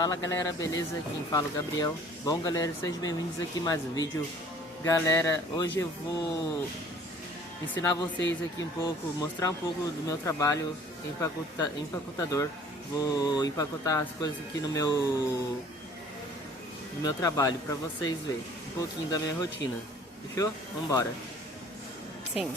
Fala galera, beleza? Quem fala é o Gabriel. Bom galera, sejam bem-vindos aqui a mais um vídeo. Galera, hoje eu vou ensinar vocês aqui um pouco, mostrar um pouco do meu trabalho empacotador. Vou empacotar as coisas aqui no meu trabalho para vocês verem um pouquinho da minha rotina. Fechou? Vambora! Sim.